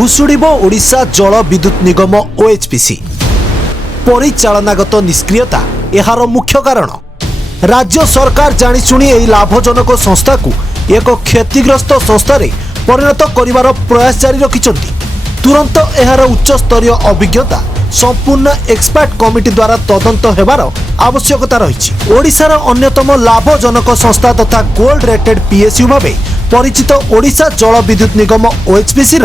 भुशुड़िब ओडिशा जल विद्युत निगम ओएचपीसी परिचालनागत निष्क्रियता एहार मुख्य कारण। राज्य सरकार जानिशुणी एही लाभजनक संस्था को एक क्षतिग्रस्त संस्था परिणत करिवार प्रयास जारी रखिछन्ति। तुरंत एहार उच्च स्तरीय अभिज्ञता संपूर्ण एक्सपर्ट कमिटी द्वारा तदंत हेबार आवश्यकता रही। ओडिशार अन्यतम लाभजनक संस्था तथा गोल्ड रेटेड पीएसयू भावे परिचित ओडिशा जल विद्युत निगम ओएचपीसी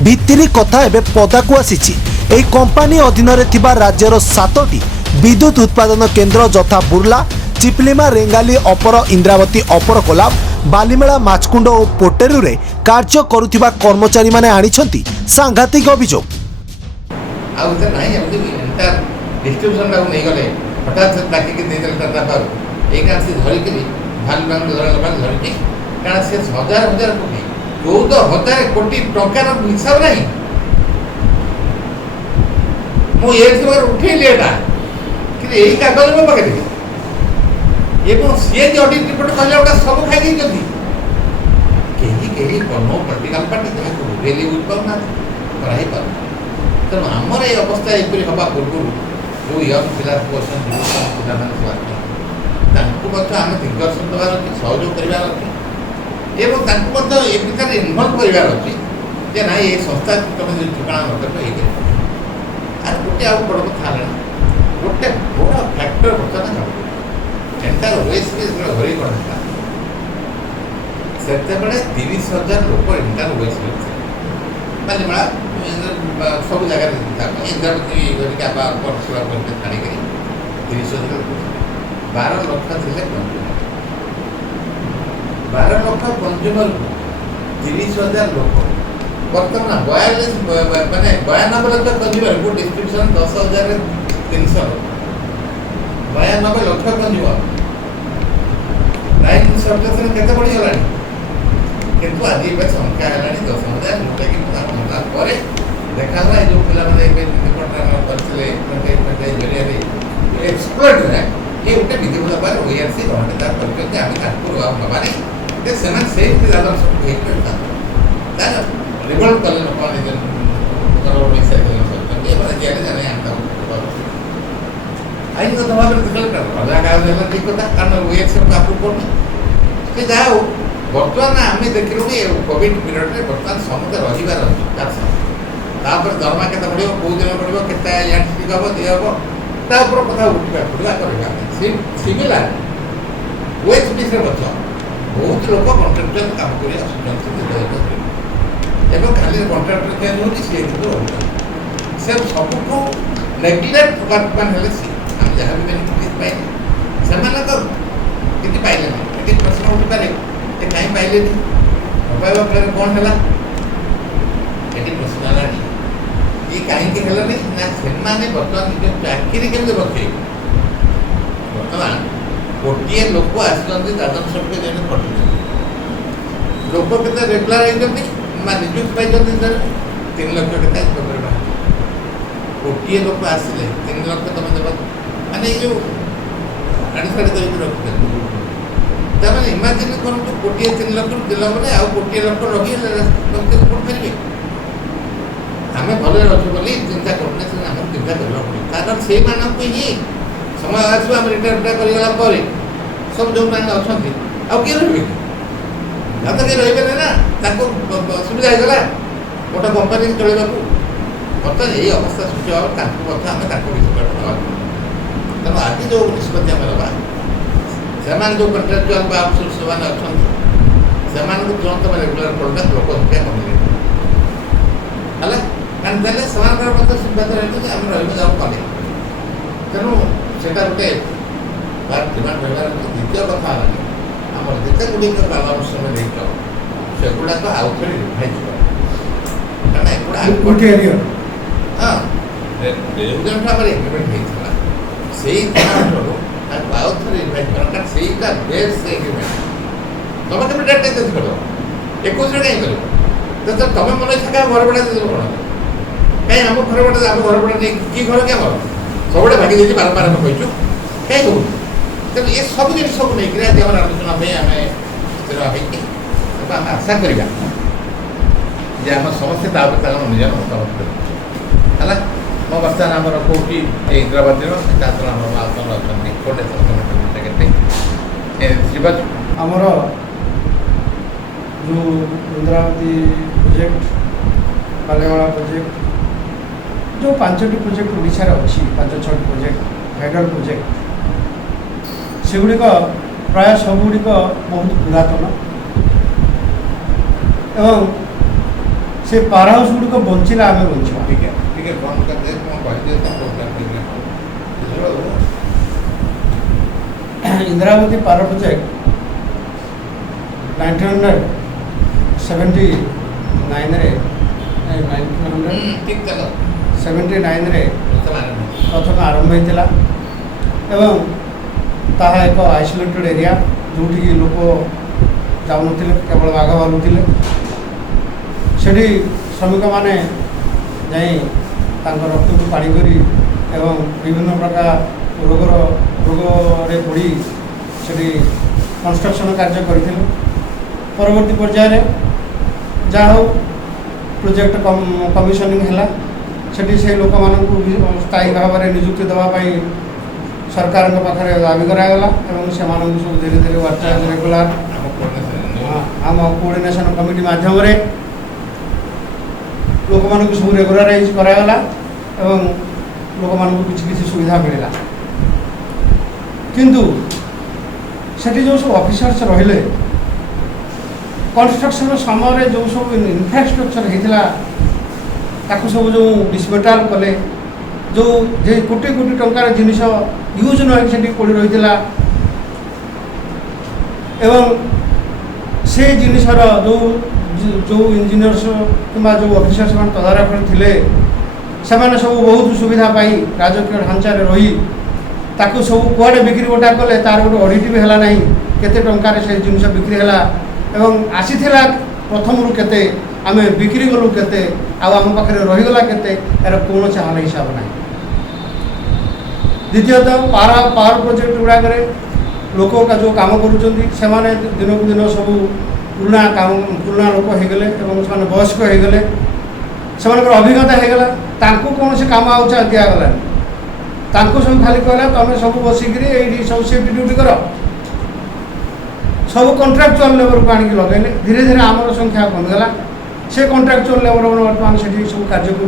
भित्तिरी कथा एबे पदाकू आसीछि। एही कंपनी अधीन थिबा राज्यर 7टी विद्युत उत्पादन केन्द्र जथा बुर्ला, चिपलिमा, रेंगाली, अपर इंद्रावती, अपर कोलाब, बालीमेला, माचकुंड और पोटेरू रे कार्य करुथिबा कर्मचारी माने आनिछन्ति सांघातिक अभियोग। डिस्ट्रीब्यूशन नहीं गले हठात डाक धरिकी कारण से हजार हजार कोटी 14,000 कोटी टंकार हिसाब नहीं मुझे उठेली कि यही कागज मो पाखे सी अडिट रिपोर्ट कहला गोटा सब खाई कहीं नो पॉलिटिकल पार्टी रियली बुझीपाना कराई पार। तेणु आमर ये अवस्था यहपरी हवा पूर्व जो यंग पिला आम दिग्दर्शन देवार अच्छी सहयोग करार अच्छी ए प्रकार इनवल्व करार अच्छी जे ना ये संस्था तुम जो ठिकाना नकर ये आर गोटे आउ बड़ कथा गोटे बड़ फैक्टर बर्तमान एंटायर ओएचपी घरे कड़ा से 30,000 लोक एंटायर ओएचपी बालीमेला सब जगह इंद्रावती छाड़ी 30,000 12 लक्ष थे 12 लक्ष कंज्यूमर 30,000 लोक बर्तमान 92 लक्ष कंज्यूमर को डिस्ट्रीब्यूशन 10,300 92 लक्ष कंज्यूमर लाइन सबस्टेशन केते बढ़ी गला किंतु आज ये संख्या है 10,000 जोटा कि देखा हुआ जो पिला एक्सप्लोर है ये गोटे विधिमूल भाव ओआरसी गवर्नमेंट करते आम नबानी से रिवल्ट कले आईनगत भाव में ठीक कथा कारण ओआरसी आप्रुव करनी जहाँ बर्तमान आम देखिलु कोविड पीरियड में बर्तमान समस्त रहीबार अच्छी दरमा के बढ़ कौ दिन बढ़ के ठीक हम दी हम तापर कथा उठा पड़ा करवा सिमिलार ओएचपीसी बहुत लोग कन्ट्राक्चुअल काम कर खाली कन्ट्राक्टर चेंज हो से सबको नेग्लेक्ट वर्कमैन आम जहाँ भी बेनिफिट पाइले से पाइले ना प्रश्न उठी पारे कहीं पाइले पाइबा फल कौन है ये प्रश्न है ये कहीं ना से बर्तमान निज चाकरी केमी रखे बर्तमान गोटे लोक आसुच्च दादन सबके जन खटुच्च लोक के रेगुलार निजुक्ति पाई 3 लक्ष के गोटे लोक आसिले 3 लक्ष तुम देव माने जो आड़ी साड़ी करके रखते तमें इमाजिन कर गोटे 3 लक्ष दिल मैंने आउ गोटे लक्ष रही करेंगे आम भले अच्छे बोली चिंता करने चिंता करना पड़े कारण से ये समय आसो आम रिटायर कर सब जो मैंने अच्छा आउ किए रे तो किए रही ना सुविधा होगा गोटे कंपानी चलवा बर्तमान यही अवस्था सृष्टि हम तेणु आज जो निष्पत्ति आम रहा से जो कंट्राक्चुअल बा आउटसोर्स मैंने अच्छा से तुरंत रेगुलर करता लोक संख्या कमिले है कारण सुविधा रही आम रही कले तेणु से गोटे डिमांड रहा द्वितीय कथा आम जिते गुड़िक परामर्श देख सेगुड़ाक आउ थे रिभाइज कारण हाँ रेजुलेशन आम एग्रीमेंट होता से आउ थे रिभाइज कर कारण से बेस एग्रीमेंट तुम कभी डेट चेंज कर 21 कहीं कर तो तुम मन इच्छा घर भड़ा दे कौन कहीं आम घर भड़ा आम घर भड़ा नहीं कि घर क्या सब भागी देती बारंबार आम कहूँ कहीं कहूँ तेणु ये सब जिन सब नहीं आलोचना आम स्थिर आशा करवा जे आम समस्ते निज मतामत है मो बर्तमान आमर कौटी इंद्रावती छात्र आसन अच्छा कोटेश्वर शिवाज आमर जो इंद्रावती प्रोजेक्ट बालेवाड़ा प्रोजेक्ट जो 5टी प्रोजेक्ट ओडिशा रे अच्छी 5-6 प्रोजेक्ट हेडर प्रोजेक्ट सेगुड़िक प्राय सबुड़िक बहुत पुरातन एवं से पावर हाउस गुड़िक बंचिला आम बंचा ठीक है बंद कर दे इंदिरावती पावर प्रोजेक्ट 1979 रे प्रथम आरंभ होता एवं ताहा एक आइसोलेटेड एरिया जोटि लोक जाऊन केवल बाघ भालू थे सेठी श्रमिक मैंने जाई रक्त को पानी करी एवं विभिन्न प्रकार रोगरे पड़ी से कंस्ट्रक्शन कार्य करते परवर्ती पर्यायर जहाँ हो प्रोजेक्ट कमिशनिंग है सेठी से लोक मानू स्थायी भाव में निजुक्ति देवाई सरकार पाखे दाबी करागला एवं से सब धीरे धीरे वार्ता रेगुलर आम कोऑर्डिनेशन कमिटी माध्यम लोक मानू सब रेगुलराइज करागला एवं लोक मानू किसी सुविधा मिलला किंतु सेठी जो सब ऑफिसर्स रहिले कंस्ट्रक्शन समय जो सब इन्फ्रास्ट्रक्चर होता ताकू सब जो डिसमेटाल कले जो कोटी कोटी टंकार जिनिस यूज न पड़ रही एवं से जिनिसर जो जो इंजीनियर्स कि जो ऑफिसर्स मान तदारख थे से सब बहुत सुविधा पाई राजकीय ढांचा रही ताकू सब कुआडे बिक्री बटा कले तार गोटे ऑडिट भी है ना केते टंकार से जिनिस बिक्री है एवं आसीथिला प्रथम रु केते आमे बिक्री गलु केते आम पाखे रहीगला केते यार कौन हाल हिसाब ना द्वितीयतः पावर प्रोजेक्ट गुड़ाक लोक जो काम करुँच से दिन को दिन सब पुराना काम पुराना लोक होगले से वयस्क होगले से अभिज्ञता होगला कौन से काम आउचा दिगला सब खाली कहला तुम सब बसिक सब सेफ्टी ड्यूटी कर सब कंट्राक्चुअल लेबर को आनिक लगे धीरे धीरे आमर संख्या कमिगला से कंट्राक्चुअल लेबर बर्तमान से सब कार्य कर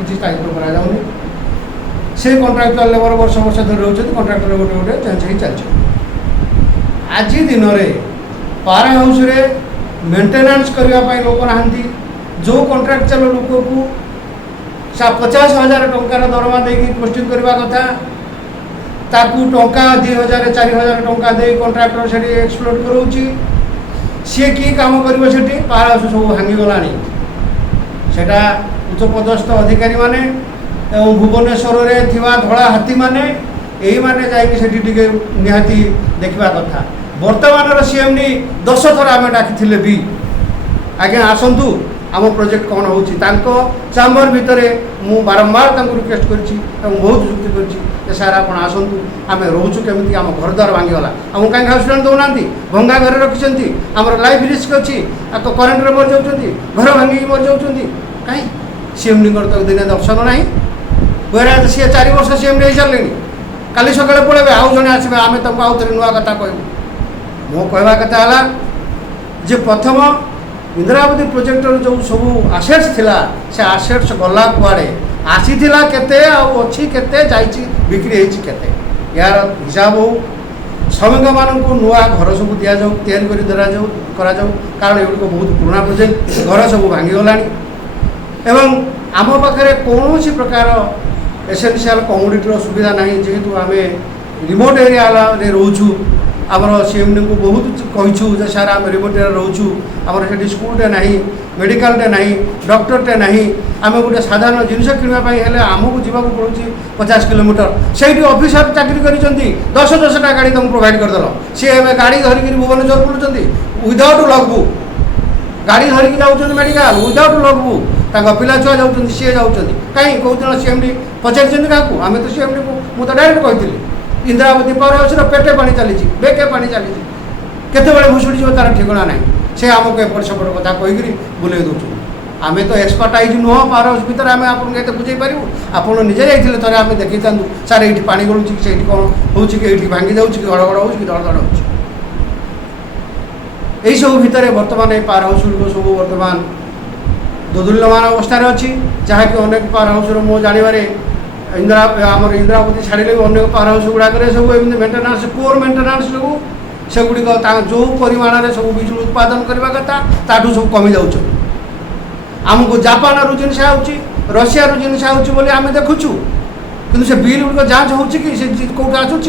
किसी स्थायित्व करा से कंट्राक्चुअल लेबर वर्ष वर्ष धरी रोचे कंट्राक्टर गोटे गोटे चेंज हो चलते आज दिन में पावर हाउस रे मेंटेनेंस करने लोक ना जो कंट्राक्चुअल लोक को 50,000 टंकार दरमा देकी पोस्टिंग करवा कथा ताकू टंका 2,000-4,000 टंका दे कंट्राक्टर से एक्सप्लोट करोची सी कि काम कर पावर हाउस सब भांगीगला सेटा उच्चपदस्थ अधिकारी माने एवं भुवनेश्वर में थिवा धड़ा हाथी माने यही माने जाइए निहाती देखा कथा वर्तमान सीएमडी 10 थर आम डाकी भी आज्ञा आसतु आम प्रोजेक्ट कौन हो चैम्बर भितर मु बारंबार रिक्वेस्ट कर बहुत जुक्ति कर सार आप आसतु आम रोचु केमी आम घर द्वार भांगीगला आम कहीं हाउस रेंट दौना भंगा घर रखिंट आमर लाइफ रिस्क अच्छी करेन्ट मर जाऊँ घर भांगिक मर जाऊँ कहीं सीएमडी तो दिन दर्शन ना वेरा सी 4 वर्ष सीएमडी हो सारे काली सकाଳେ पड़े आउ जड़े आसवे आम तुमको आउ थे नुआ कथा कहूँ मो कहवा कथा है जे प्रथम इंदिरावती प्रोजेक्टर जो सब आसेट्स थिला से आसेट्स गला कुआड़े आसीथिला केते अच्छी केते जाइछि बिक्री होइछि केते यार हिसाब हो श्रमिक मानक नुआ घर सब दि जाऊ तैयारी कर दरा जाऊ करा जाऊ कारण एगुड़ बहुत पुराना प्रोजेक्ट घर सब भांगीगला एवं आम पाखे कौन प्रकार एसेंशियल कमोडिटर सुविधा नहीं जेहेतु आम रिमोट एरिया रोचु आमर सीएमडी को बहुत कहूँ जे सार आम रिमोट एरिया रोचु आमर से स्कूलटे ना मेडिकलटे ना डॉक्टरटे ना आम गोटे साधारण जिनस किणापी आमको जावाक पड़ू 50 किलोमीटर से ऑफिसर चाकरी कर 10-10टा गाड़ी तुम प्रोवाइड करदेल सी गाड़ी धरिक भुवनेश्वर बुलूँ विदाउट लगबुक गाड़ी धरिकी जाऊँ मेडिकल विदाउट लगबुक पिला छुआ जाऊँ सी जाऊँ कहीं कौ दिन सीएमडी पचार क्या आम तो सीएमडी को मुझे डायरेक्ट कही इंदिरावती पावर हाउस पेटे पानी चली बेके पानी चली केत भुशुड़ी तार ठिकना ना से आमको एपट सेपट कथा कहीकि बुले दौर आम तो एक्सपर्टाइज नुह पावर हाउस भितर आम आपको बुझे पारू आप निजे जाइए थे आम देखी था सार ये पा गलुच कि कौन हो भांगी जाऊँ कि गड़गड़ हो कि धड़धड़ हो सब भितर बर्तमान ये पावर हाउस गुड़ सब बर्तमान दोदुल्यमान अवस्था अच्छी जहाँकि अनेक पावर हाउस मो जानवर आमर इंदिरावती छाड़े भी अनेक पावर हाउस गुड़ाक सब एमती मेन्टेनान्स पुअर मेन्टेनान्स जो सेगुड़ी जो परिमाण में सब बिजुली उत्पादन करने कथा ताठू सब कमी जाऊँ आमको जापान रु जिनस रशिया रु जिनस आम देखुचु कि से बिल गुड़िक जांच हो कौट आसूँ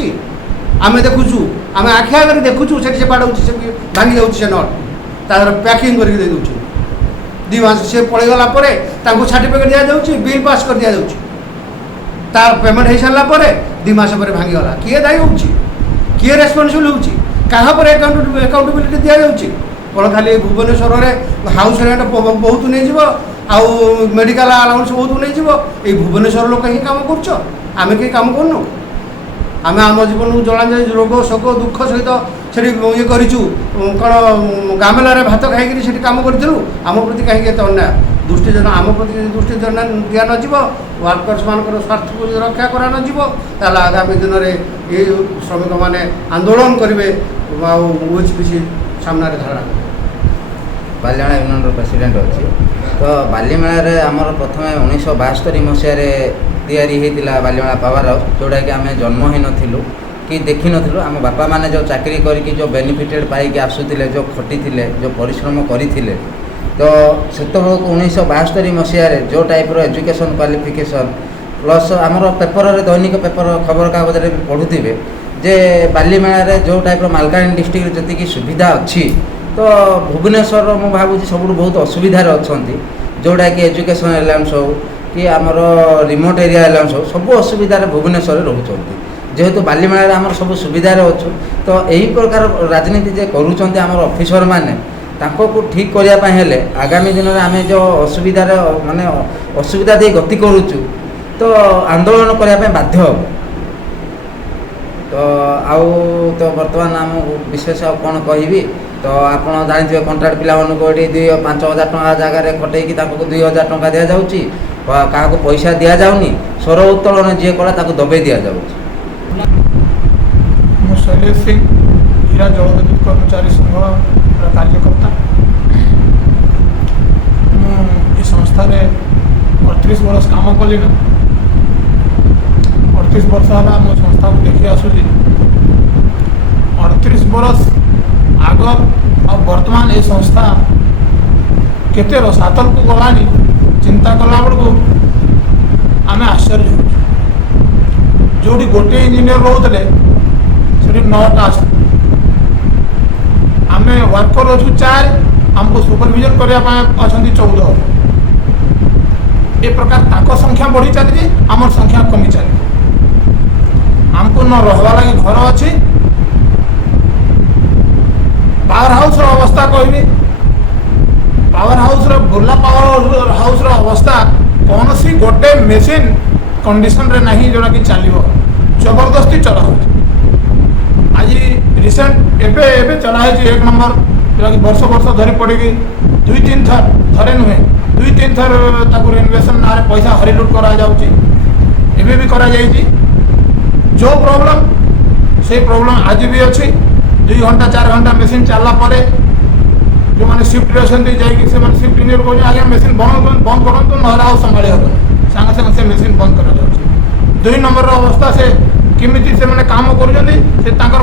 आम देखुचु आम आखि आगे देखुचु से बाड़ भांगी जाऊँ से नट तार पैकिंग करके दे दूँ 2 मास से पड़ेगला सर्टिफिकेट दि जाऊँ बिल पास कर दि जाऊँ तार पेमेंट हो सारापर 2 मास पर भांगीगला किए दायी हो किए रेस्पन्सिबल हो क्या एकाउंटेबिलिटी दि जाऊँ कौन खाली भुवनेश्वर में हाउस रेंट बहुत नहीं मेडिकल अलाउंस बहुत नहीं भुवनेश्वर लोक ही कम करें कहीं कम करूँ आम आम जीवन को जला रोग शोक दुख सहित से ये करूँ कौन गामेला भात खाई कम करूँ आम प्रति कहीं अन्याय दृष्टि आम प्रति दृष्टि दिया नजिब वर्कर्स मान स्वार्थ को रक्षा करा नजिब आगामी दिन में ये श्रमिक मैंने आंदोलन करेंगे ओएचपीसी सामने धारणा बालीमेला यूनियन प्रेसिडेंट अच्छी तो बालीमेला आमर प्रथम 1972 मसीह तैयारी होता बालीमेला पावर हाउस जोटा कि आम जन्म ही नथिलु कि देखी नथिलु आम बापा माने जो चाकरी करके जो बेनिफिटेड पाई आसुले जो खटी जो परिश्रम करते तो से 1972 मसीह जो टाइप एजुकेशन क्वालिफिकेशन प्लस आमर पेपर दैनिक पेपर खबर कागज भी पढ़ुवे जे बालीमेला जो टाइप मालकानगि डिस्ट्रिक्ट जी सुविधा अच्छी तो भुवनेश्वर मु भावुँ सब बहुत असुविधार अच्छा जोटा कि एजुकेशन अलाउंस हो कि आमर रिमोट एरिया अलाउंस हो सब असुविधार भुवनेश्वर रोचे जेहेतु बालीमेला आमर सब सुविधार अच्छु तो यही प्रकार राजनीति जे करुँच आमर ऑफिसर माने ताको ठीक करने आगामी दिन में आम जो असुविधार माने असुविधा दे गति करुचु तो आंदोलन करने बाध्य हो तो आउ तो बर्तमान आम विशेष आउ कौन कहि तो आप जानते कंट्राक्ट पिला ये 5,000 टଙ୍କା जगार खटे 2,000 टଙ୍କା दि जाऊँगी क्या पैसा दि जाऊनी स्वर उत्तोलन जी कला दबे दि जाऊँ शैलेश सिंह हीरा जल विद्युत कर्मचारी संघ कार्यकर्ता ये संस्था 38 वर्ष काम कली 38 वर्ष है मो संस्था को देखी आसूँ 38 वर्ष आग और वर्तमान ये संस्था केते रसातल को गलानी चिंता कला बेलू आम आश्चर्य हो जो गोटे इंजीनियर रोते से 9टा आम वर्कर अच्छु 4 आमको सुपरविजन करने अच्छा 14 ए प्रकार ताको संख्या बढ़ी चली आम संख्या कमी चली आमको न रहा लगे घर अच्छी पावर हाउस अवस्था कहबी power house Burla power house अवस्था कौन सी गोटे मेसीन कंडीशन रे नहीं जोड़ा कि चलो जबरदस्ती चला हो आज रिसेंट एबे एबे चला है 1 नंबर जोड़ा कि वर्ष वर्ष धरी पड़ी 2-3 थर थरे नुहे 2-3 थर ताकू रेनोवेशन ना पैसा हरिलुट करा जाउची एबे भी करा जाइची जो प्रॉब्लम से प्रॉब्लम आज भी अच्छी 2 घंटा 4 घंटा मेसीन चलला परे जो मैंने शिफ्ट अच्छे जाकि शिफ्ट इंजीनियर को आगे मेसीन बंद करूँ ना आउ संभाली हम सागे सागे से मेसीन बंद कर 2 नंबर अवस्था से किमिति से मैंने काम कर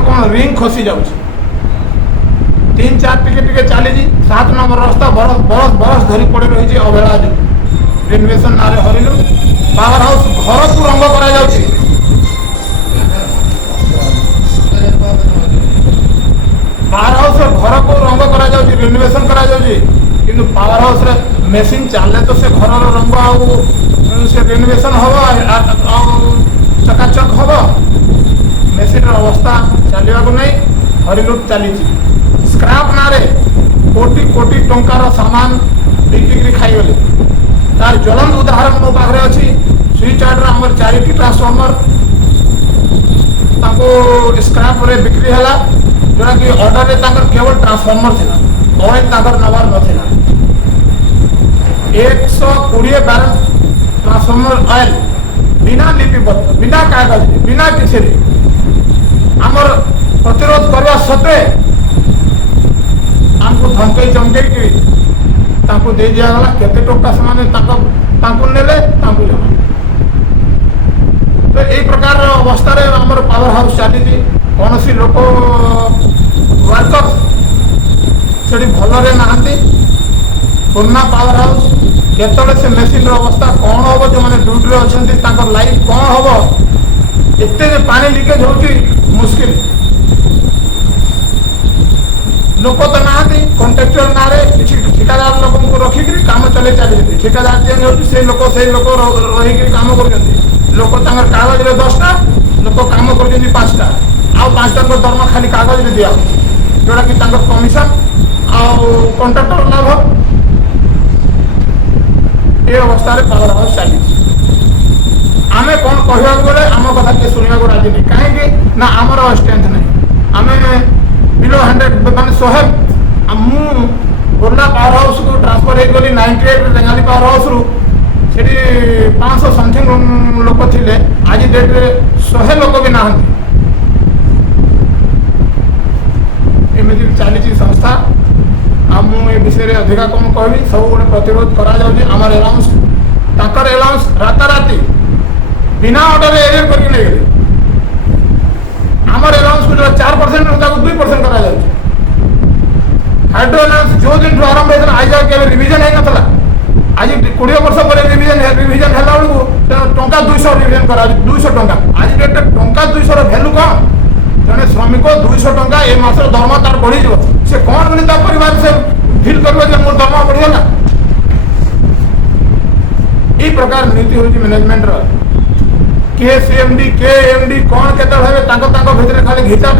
कौन रिंग खसी जाऊँ 3-4 टिके चली 7 नंबर रास्ता बरस बरस बरस धरी पड़े रही अवहेला जो रेनोवेशन ना हरिलु पावर हाउस घर को रंग करा जाउछि पावर हाउस घर को रंग करा जाउछि रेनोवेशन करा जाउछि किंतु पावर हाउस रे मेसीन चले तो से घर रंग आउ से रेनोवेशन हम चकाचक हम मेसीन अवस्था चलवा को नहीं हरिलुट चली स्क्रैप ना कोटी कोटी टंकार सामान बिक्री खाईगले तार ज्वलंत उदाहरण मो पाखे अच्छी स्विच यार्ड आम 4टी ट्रांसफॉर्मर स्क्रैप रे बिक्री है जोटा कि ऑर्डर रे केवल ट्रांसफॉर्मर थी ऑयल नबार नाला 120 बैरल ट्रांसफॉर्मर ऑयल बिना लिपिबद्ध बिना कागज बिना किसी आमर प्रतिरोध करवा सत्वे आमको धमकई चमकई दे दिगला केते टोका से नेले जमा तो यही प्रकार अवस्था आमर पावर हाउस चली कौन सी लोक वर्कर से भलरे नहांती पूर्णा पावर हाउस केतले से मेसीन अवस्था कौन हम जो मैंने ड्यूटी अच्छा लाइफ कौन हम एत पानी लिकेज हो मुस्किल लोक तो ना कंट्राक्चर ना किसी ठिकादार लोक रखिक कम चले चलते ठिकादार चेंज हो से लोक रही कम कर लोक कागज 10टा लोक कम कर 5टा आउ 5टा दरमा खाली कागज में दिया जोटा कि कमिशन आउ कंट्राक्टर लाभ ये अवस्था पावर हाउस चली आमे कौन कहवा गले आम कथा किए शुणा राजी नहीं कहीं ना आमर स्ट्रेंथ नहीं आम बिलो 100 मान 100 मु बोला पावर हाउस को ट्रांसफर हो गली 98 रेंगाली पावर हाउस रु सेठी 500 समथिंग लोक थे आज डेट रे 100 लोक भी नहांती एमती चली संस्था ए विषय अधिका कौन कहबी सब गोटे प्रतिरोध करा आमर एलाउंस ताकर एलाउंस राताराति बिना ऑर्डर एरियर करके नहीं गए आमर एलाउंस को 4% 2% करा हाइड्रो एलाउंस जो दिन आरंभ होता आज के रिविजन है ना आज 20 वर्ष पर रिविजन है टंका 200 रिविजन करा 200 टंका आज डेट टंका 200 भैल्यू कौन जड़े श्रमिक 200 टंका ए मास दरमा तार बढ़ी से कौन बोली परिवार से फिल कर मोर दरमा बढ़ीगला यही प्रकार नीति हूँ मैनेजमेंट के सीएमडी के एमडी कौन केत भितर खाली घिचा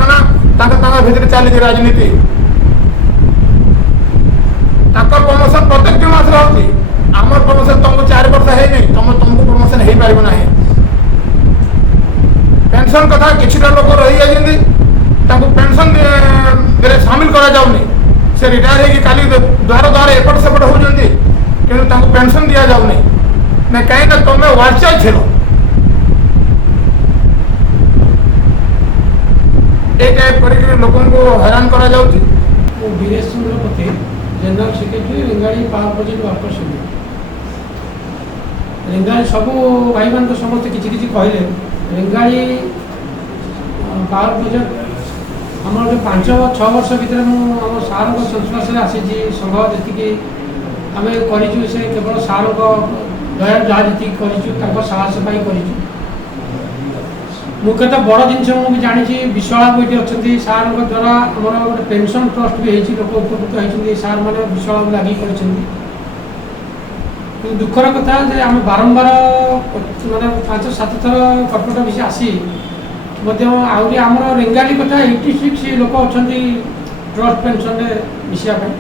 टाना भितर चली राजनीति प्रमोशन प्रत्येक मास आमर प्रमोशन तुमको 4 वर्ष है नहीं तुमको प्रमोशन हो पार ना पेंशन कथा किसी लोक रही जाती पेंशन सामिल करा जाउनी से रिटायर होगी काली द्वार द्वार एपट सेपट होती कि पेंशन दि जाऊनी ना कहीं तुम वार्चाई थी एक कर लोक हैरान करा जाउची Viresh Chandrapati general secretary Rengali power project workers union Rengali सबू भाई मान तो समस्त किसी कहले रेंगाड़ी पावर प्रोजेक्ट आम जो 5-6 वर्ष भितर मुझे सार संस्पर्श आसी संघ जी आम करूँ से केवल सार दया जहाँ जी कर साहस कर मुख्यतः बड़ जिन मुझे जानी विश्वाला भी अच्छी सार द्वारा आम गोटे पेंशन ट्रस्ट भी लोक उपकृत होती सार मैंने विश्वाला लगी कर दुखर कथा आम बारंबार माने 5-7 थर कर्कट विषय आसी आहरी आमर रेंगाली कथा 86 लोक अच्छा ट्रस्ट पेंशन मिसापी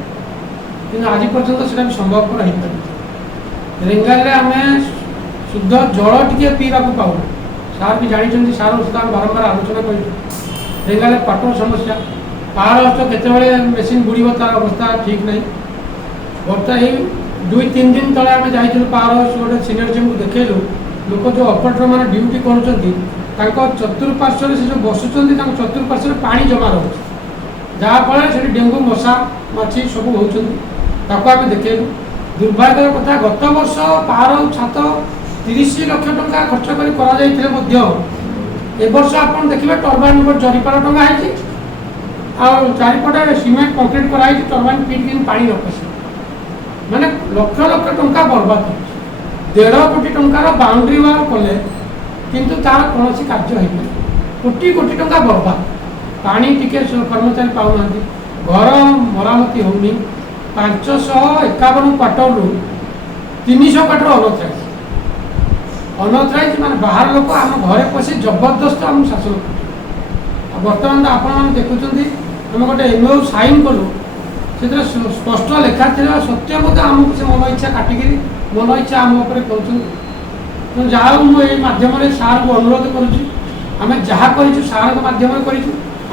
कि आज पर्यटन से संभवपर हो पार रेंगाली आम शुद्ध जल टी पीवा पाऊँ सार भी जानते सार सहित बारंबार आलोचना कर रेंगाली पाटन समस्या पावर हाउस केतबे मेसीन बुड़ तार अवस्था ठीक नहीं बर्तमान 2-3 दिन तले आम जाइलु पावर हाउस गोटे सीनियर जी को देखलु लोक जो ऑपरेटर मैंने ड्यूटी कर चतुर्पार्श्व से जो बसुँच चतुर्पार्श्व पानी जमा रोचे जहाँफल से डेंगू मशा माछी सब होती आम देखलु दुर्भाग्यर कथा गत वर्ष पावर हाउस छात 30 लाख टंका खर्च कर वर्ष आप देखिए टर्बाइन जरीपार टंगा है चारिपटे सीमेंट कंक्रीट कराई टर्बाइन पिट कि पानी रखी माने लक्ष लक्ष टंका बर्बाद हो 1.5 कोटी टंकार बाउंड्री वाल कले किंतु तार कौन कार्य हो कोटी कोटी टंका बर्बाद पानी टिके कर्मचारी पाऊना घर मरामती होनी 551 क्वार्टर रु 300 क्वार्टर अनअथराइज माने बाहर लोक आम घरे पशि जबरदस्त आम शासन कर बर्तमान तो आप देखुं आम गोटे एमओ साइन कलु से स्पष्ट लेखा था सत्य मत आमको से मन इच्छा काटिक मन इच्छा आम कर जहाँ मुझे मध्यम सार को अनुरोध करुँ जहाँ कर सार मध्यम कर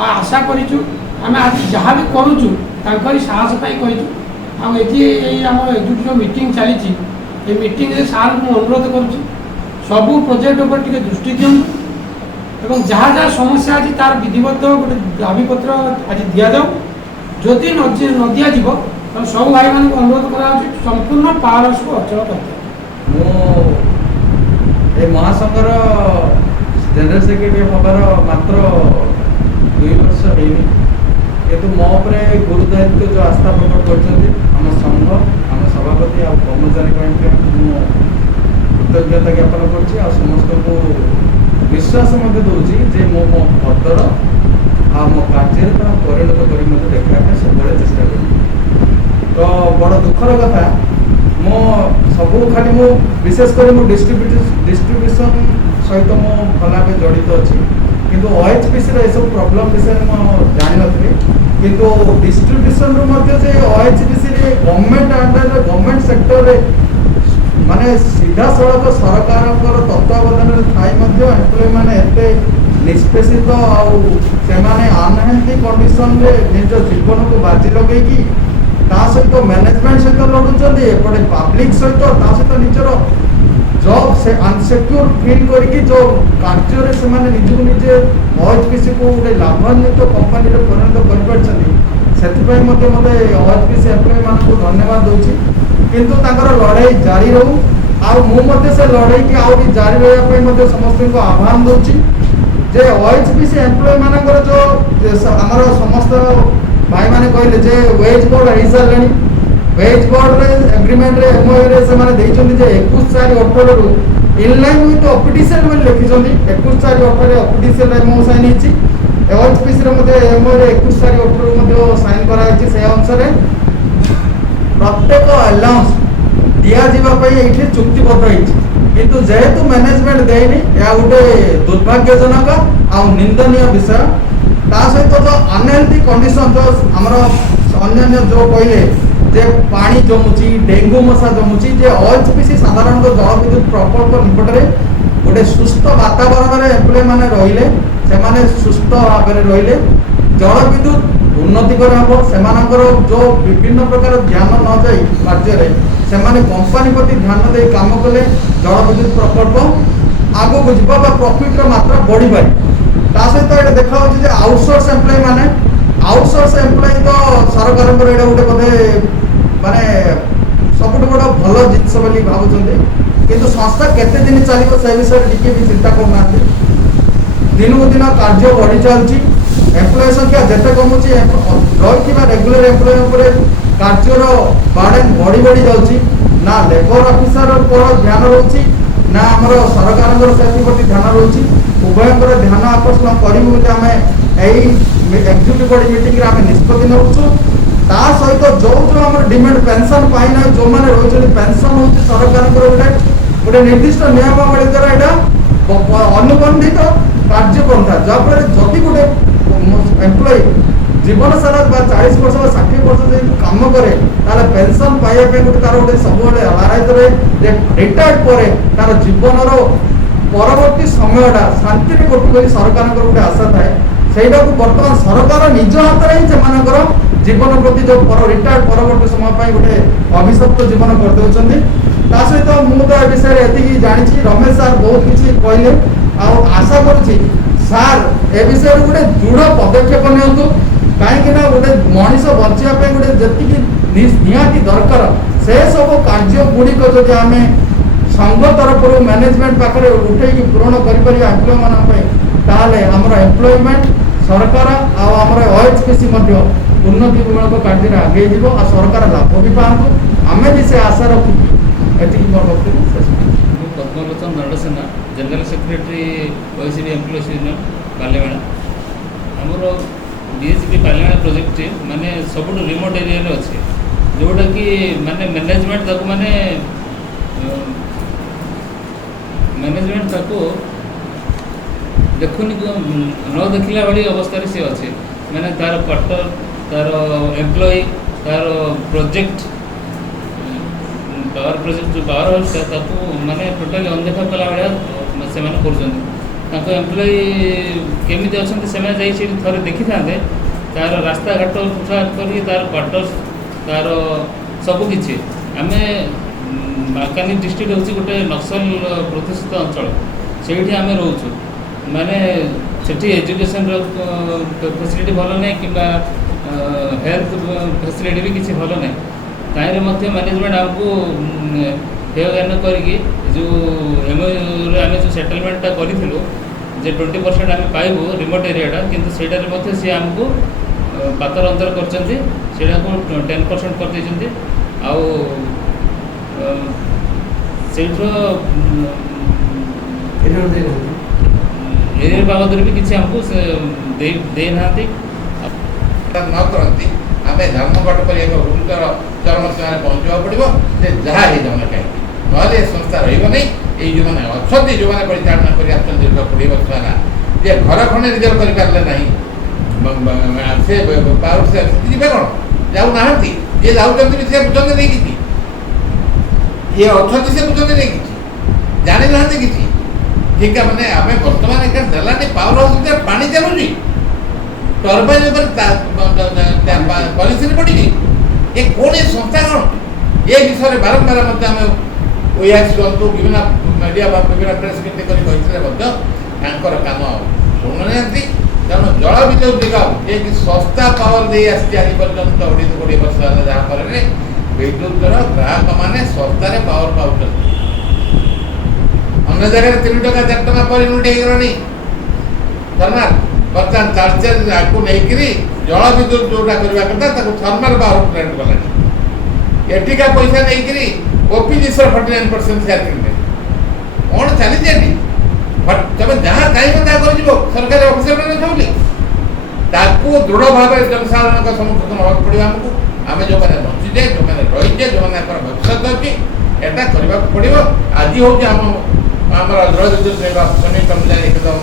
आशा करूँ आम आज जहाँ भी करुँ साहस कर ଆଉ ଏଠି ଏଇ ଆମର ଏକ୍ଜିକ୍ୟୁଟିଭ ମିଟିଂ ଚାଲିଛି ଏ ମିଟିଂରେ ସାର୍ଙ୍କୁ ମୁଁ ଅନୁରୋଧ କରୁଛି ସବୁ ପ୍ରୋଜେକ୍ଟ ଉପରେ ଟିକେ ଦୃଷ୍ଟି ଦିଅନ୍ତୁ ଏବଂ ଯାହା ଯାହା ସମସ୍ୟା ଅଛି ତାର ବିଧିବଦ୍ଧ ଗୋଟେ ଦାବିପତ୍ର ଆଜି ଦିଆଯାଉ ଯଦି ନ ଦିଆଯିବ ତାହେଲେ ସବୁ ଭାଇମାନଙ୍କୁ ଅନୁରୋଧ କରାଯାଉଛି ସମ୍ପୂର୍ଣ୍ଣ ପାୱାର ହାଉସ୍କୁ ଅଚଳ କରିଦେବ। ମୁଁ ଏ ମହାସଂଘର ଜେନେରାଲ ସେକ୍ରେଟାରୀ ହେବାର ମାତ୍ର 2 ବର୍ଷ ହେଇନି, କିନ୍ତୁ ମୋ ଉପରେ ଗୁରୁ ଦାୟିତ୍ୱ ଯେଉଁ ଆସ୍ଥା ପ୍ରକଟ କରିଛନ୍ତି ଆମ ସଂଘ ଆମ ସଭାପତି ଆଉ କର୍ମଚାରୀ ପାଇଁ ମୁଁ କୃତଜ୍ଞତା ଜ୍ଞାପନ କରୁଛି ଆଉ ସମସ୍ତଙ୍କୁ ବିଶ୍ୱାସ ମଧ୍ୟ ଦେଉଛି ଯେ ମୁଁ ମୋ ପଦର ଆଉ ମୋ କାର୍ଯ୍ୟରେ ତାହା ପରିଣତ କରି ମଧ୍ୟ ଦେଖିବା ପାଇଁ ସବୁବେଳେ ଚେଷ୍ଟା କରିବି। ତ ବଡ଼ ଦୁଃଖର କଥା ମୁଁ ସବୁ ଖାଲି ମୁଁ ବିଶେଷ କରି ମୁଁ ଡିଷ୍ଟ୍ରିବ୍ୟୁସନ୍ ସହିତ ମୁଁ ଭଲ ଭାବେ ଜଡ଼ିତ ଅଛି, କିନ୍ତୁ OHPCର ଏସବୁ ପ୍ରୋବ୍ଲେମ୍ ବିଷୟରେ ମୁଁ ଜାଣିନଥିଲି। କିନ୍ତୁ ଡିଷ୍ଟ୍ରିବ୍ୟୁସନ୍ରୁ ମଧ୍ୟ ଯେ OHPCରେ ଗଭର୍ଣ୍ଣମେଣ୍ଟ ଅଣ୍ଡରରେ ଗଭର୍ଣ୍ଣମେଣ୍ଟ ସେକ୍ଟରରେ ମାନେ ସିଧାସଳଖ ସରକାରଙ୍କର ତତ୍ତ୍ୱାବଧାନରେ ଥାଇ ମଧ୍ୟ ଏମ୍ପ୍ଲୟ ମାନେ ଏତେ ନିଷ୍ପେଷିତ ଆଉ ସେମାନେ ଅନହେଲ୍ଦି କଣ୍ଡିସନରେ ନିଜ ଜୀବନକୁ ବାଜି ଲଗେଇକି ତା ସହିତ ମ୍ୟାନେଜମେଣ୍ଟ ସହିତ ଲଢ଼ୁଛନ୍ତି, ଏପଟେ ପବ୍ଲିକ ସହିତ ତା ସହିତ ନିଜର ଜବ୍ ସେ ଅନସିକ୍ୟୁର ଫିଲ୍ କରିକି ଯେଉଁ କାର୍ଯ୍ୟରେ ସେମାନେ ନିଜକୁ ନିଜେ OHPCକୁ ଗୋଟେ ଲାଭାନ୍ୱିତ କମ୍ପାନୀରେ ପରିଣତ କରିପାରିଛନ୍ତି, ସେଥିପାଇଁ ମଧ୍ୟ ମୋତେ OHPC ଏମ୍ପ୍ଲୟମାନଙ୍କୁ ଧନ୍ୟବାଦ ଦେଉଛି। କିନ୍ତୁ ତାଙ୍କର ଲଢ଼େଇ ଜାରି ରହୁ ଆଉ ମୁଁ ମଧ୍ୟ ସେ ଲଢ଼େଇକି ଆହୁରି ଜାରି ରହିବା ପାଇଁ ମଧ୍ୟ ସମସ୍ତଙ୍କୁ ଆହ୍ୱାନ ଦେଉଛି ଯେ OHPC ଏମ୍ପ୍ଲୟମାନଙ୍କର ଯେଉଁ ଆମର ସମସ୍ତ ଭାଇମାନେ କହିଲେ ଯେ ୱେଜ୍ ବୋର୍ଡ଼ ହେଇସାରିଲାଣି, ୱେଜ୍ ବୋର୍ଡ଼ରେ ଏଗ୍ରିମେଣ୍ଟରେ MOUରେ ସେମାନେ ଦେଇଛନ୍ତି ଯେ 21/4/18ରୁ ଇନଲାଇନ୍ ୱିଥ୍ OPTCL ବୋଲି ଲେଖିଛନ୍ତି। 21/4/18ରେ OPTCL MOU ସାଇନ୍ ହେଇଛି, OHPCରେ ମଧ୍ୟ MOUରେ 21/4/18ରୁ ମଧ୍ୟ ସାଇନ୍ କରାଯାଇଛି। ସେ ଅନୁସାରେ ପ୍ରତ୍ୟେକ ଆଲାଉନ୍ସ ଦିଆଯିବା ପାଇଁ ଏଇଠି ଚୁକ୍ତିବଦ୍ଧ ହେଇଛି, କିନ୍ତୁ ଯେହେତୁ ମ୍ୟାନେଜମେଣ୍ଟ ଦେଇନି ଏହା ଗୋଟେ ଦୁର୍ଭାଗ୍ୟଜନକ ଆଉ ନିନ୍ଦନୀୟ ବିଷୟ। ତା ସହିତ ଯେଉଁ ଅନହେଲ୍ଦି କଣ୍ଡିସନ୍ ଯେଉଁ ଆମର ଅନ୍ୟାନ୍ୟ ଯେଉଁ କହିଲେ ଯେ ପାଣି ଜମୁଛି, ଡେଙ୍ଗୁ ମଶା ଜମୁଛି, ଯେ OHPC ସାଧାରଣତଃ ଜଳବିଦ୍ୟୁତ ପ୍ରକଳ୍ପ ନିକଟରେ ଗୋଟେ ସୁସ୍ଥ ବାତାବରଣରେ ଏମ୍ପ୍ଲୟମାନେ ରହିଲେ ସେମାନେ ସୁସ୍ଥ ଭାବରେ ରହିଲେ ଜଳବିଦ୍ୟୁତ ଉନ୍ନତିକର ହେବ। ସେମାନଙ୍କର ଯେଉଁ ବିଭିନ୍ନ ପ୍ରକାର ଧ୍ୟାନ ନ ଯାଇ କାର୍ଯ୍ୟରେ ସେମାନେ କମ୍ପାନୀ ପ୍ରତି ଧ୍ୟାନ ଦେଇ କାମ କଲେ ଜଳବିଦ୍ୟୁତ ପ୍ରକଳ୍ପ ଆଗକୁ ଯିବ ବା ପ୍ରଫିଟ୍ର ମାତ୍ରା ବଢ଼ିପାରେ। ତା ସହିତ ଏଇଟା ଦେଖାଯାଉଛି ଯେ ଆଉଟସୋର୍ସ ଏମ୍ପ୍ଲୟ ମାନେ ଆଉଟସୋର୍ସ ଏମ୍ପ୍ଲୟ ତ ସରକାରଙ୍କର ଏଇଟା ଗୋଟେ ବୋଧେ ମାନେ ସବୁଠୁ ବଡ଼ ଭଲ ଜିନିଷ ବୋଲି ଭାବୁଛନ୍ତି, କିନ୍ତୁ ସଂସ୍ଥା କେତେ ଦିନ ଚାଲିବ ସେ ବିଷୟରେ ଟିକେ ବି ଚିନ୍ତା କରୁନାହାନ୍ତି। ଦିନକୁ ଦିନ କାର୍ଯ୍ୟ ବଢ଼ି ଚାଲିଛି, ଏମ୍ପ୍ଲୟ ସଂଖ୍ୟା ଯେତେ କମୁଛି ରହିଥିବା ରେଗୁଲାର ଏମ୍ପ୍ଲୟ ଉପରେ କାର୍ଯ୍ୟର ବାର୍ଡେନ୍ ବଢ଼ି ବଢ଼ି ଯାଉଛି। ନା ଲେବର ଅଫିସରଙ୍କର ଧ୍ୟାନ ରହୁଛି ନା ଆମର ସରକାରଙ୍କର ସେଥିପ୍ରତି ଧ୍ୟାନ ରହୁଛି। ଉଭୟଙ୍କର ଧ୍ୟାନ ଆକର୍ଷଣ କରିବୁ ବୋଲି ଆମେ ଏଇ ଏକ୍ଜିକ୍ୟୁଟିଭ ବଡି ମିଟିଂରେ ଆମେ ନିଷ୍ପତ୍ତି ନେଉଛୁ। ତା ସହିତ ଯେଉଁ ଆମର ଡିମାଣ୍ଡ ପେନସନ୍ ପାଇନାହିଁ ଯେଉଁମାନେ ରହିଛନ୍ତି, ପେନସନ୍ ହେଉଛି ସରକାରଙ୍କର ଗୋଟେ ନିର୍ଦ୍ଦିଷ୍ଟ ନିୟମାବଳୀ ଦ୍ୱାରା ଏଇଟା ଅନୁବନ୍ଧିତ କାର୍ଯ୍ୟପନ୍ଥା, ଯାହାଫଳରେ ଯଦି ଗୋଟେ ଏମ୍ପ୍ଲୟ ଜୀବନ ସାରା ବା 40 ବର୍ଷ ବା 60 ବର୍ଷ ଯଦି କାମ କରେ ତାହେଲେ ପେନସନ୍ ପାଇବା ପାଇଁ ଗୋଟେ ତାର ଗୋଟେ ସବୁବେଳେ ଆରାଇଜ ରହେ ଯେ ରିଟାୟାର୍ଡ ପରେ ତାର ଜୀବନର ପରବର୍ତ୍ତୀ ସମୟଟା ଶାନ୍ତିରେ କଟୁ ବୋଲି ସରକାରଙ୍କର ଗୋଟେ ଆଶା ଥାଏ। ସେଇଟାକୁ ବର୍ତ୍ତମାନ ସରକାର ନିଜ ହାତରେ ହିଁ ସେମାନଙ୍କର ଜୀବନ ପ୍ରତି ଯେଉଁ ରିଟାୟାର୍ଡ ପରବର୍ତ୍ତୀ ସମୟ ପାଇଁ ଗୋଟେ ଅଭିଶପ୍ତ ଜୀବନ କରିଦେଉଛନ୍ତି। ତା ସହିତ ମୁଁ ତ ଏ ବିଷୟରେ ଏତିକି ଜାଣିଛି, ରମେଶ ସାର୍ ବହୁତ କିଛି କହିଲେ ଆଉ ଆଶା କରୁଛି ସାର୍ ଏ ବିଷୟରେ ଗୋଟେ ଦୃଢ଼ ପଦକ୍ଷେପ ନିଅନ୍ତୁ, କାହିଁକି ନା ଗୋଟେ ମଣିଷ ବଞ୍ଚିବା ପାଇଁ ଗୋଟେ ଯେତିକି ନିହାତି ଦରକାର ସେ ସବୁ କାର୍ଯ୍ୟ ଗୁଡ଼ିକ ଯଦି ଆମେ ସଂଘ ତରଫରୁ ମ୍ୟାନେଜମେଣ୍ଟ ପାଖରେ ଉଠେଇକି ପୂରଣ କରିପାରିବା ଏମ୍ପ୍ଲୟମାନଙ୍କ ପାଇଁ, ତାହେଲେ ଆମର ଏମ୍ପ୍ଲୟମେଣ୍ଟ ସରକାର ଆଉ ଆମର OHPC ମଧ୍ୟ ଉନ୍ନତିମୂଳକ କାର୍ଯ୍ୟରେ ଆଗେଇ ଯିବ ଆଉ ସରକାର ଲାଭ ବି ପାଆନ୍ତୁ। ଆମେ ବି ସେ ଆଶା ରଖୁଛୁ। ଏତିକି ମୋର ବକ୍ତବ୍ୟ ଶେଷ। ମୁଁ Padmalochan Dandasena, general secretary OHCB employees union Balimela. ଆମର DHB ବାଲିମେଳା ପ୍ରୋଜେକ୍ଟ ମାନେ ସବୁଠୁ ରିମୋଟ ଏରିଆରେ ଅଛି, ଯେଉଁଟାକି ମାନେ ମ୍ୟାନେଜମେଣ୍ଟ ତାକୁ ଦେଖୁନି, ନ ଦେଖିଲା ଭଳି ଅବସ୍ଥାରେ ସେ ଅଛି। ମାନେ ତାର କ୍ୱାର୍ଟର, ତାର ଏମ୍ପ୍ଲୟ, ତାର ପ୍ରୋଜେକ୍ଟ ପାୱାର ହାଉସଟା ତାକୁ ମାନେ ଟୋଟାଲି ଅନଦେଖା କଲା ଭଳିଆ ସେମାନେ କରୁଛନ୍ତି। ତାଙ୍କ ଏମ୍ପ୍ଲୟ କେମିତି ଅଛନ୍ତି ସେମାନେ ଯାଇ ସେଠି ଥରେ ଦେଖିଥାନ୍ତେ, ତାର ରାସ୍ତାଘାଟ କରିକି ତାର କ୍ୱାର୍ଟର୍ସ, ତାର सबकि आम मालकानगिरी डिस्ट्रिक्ट हूँ गोटे नक्सल प्रतिष्ठित अंचल से आम रोचु माने सेठी एजुकेशन फैसिलिटी भल ना कि हेल्थ फैसिलिटी भी किसी भल ना ताईरे मैनेजमेंट आमको हेय ज्ञान करके जो एमओ आम जो सेटलमेंटा करूँ जे 20% आम पाइबू रिमोट एरियाटा किंतु सेटारे सी आमको पातर अंतर कर 10% कर देइछन्ति आउ एरिया बाबद भी किसी आमको दे ना न करती आम धर्मघट कर गुरुतर चरम सीमार पहुँचा पड़ो जे जहाँ हो जाऊना कहीं ना संस्था रही जो मैंने अच्छा जो मैंने परिचालना कर दीर्घ 20 वर्ष है जे घर खंडे रिजर्व कर पारे ना से पावर से जी कौन जाऊना ये जाऊँच भी से बुझे नहीं कि ये अच्छा से बुझे नहीं कि जानी ना कि ठीक है मैंने आम बर्तमान एक देलानी पावर हाउस पानी चलुची टर्बाइन पॉलिसी पड़ी ये कौन ये संस्था कौन ये विषय में बारंबार आम ओएस दिखाँ विभिन्न मीडिया विभिन्न प्रेस मीट कर काम शुणु ना तेणु जल विद्युत निगम ये सस्ता पावर दे आज पर्यटन 20 वर्ष है जहाँफल विद्युतर ग्राहक मैंने सस्तार पावर पाँच अन्य जगह 3 टका 4 टका पर यूनिट होगलानी थर्माल बर्तमान चार्जर आपको नहीं जल विद्युत जोटा करवा कथा थर्माल पावर प्लांट गलानी एटिका पैसा नहीं ओपीजी 49% शेयर किनले कौन चली तब जहाँ चाहिए ता कर सरकारी अफिसर मैंने सबली ताकू दृढ़ भाव जनसाधारण सम्मुखीन होगा पड़ो आमको आम जो मैंने बचीजे जो मैंने रहीजे जो मैंने भविष्य अच्छी एटा करने पड़ो आज हूँ आम जल विद्युत श्रमिक कर्मचारी एकदम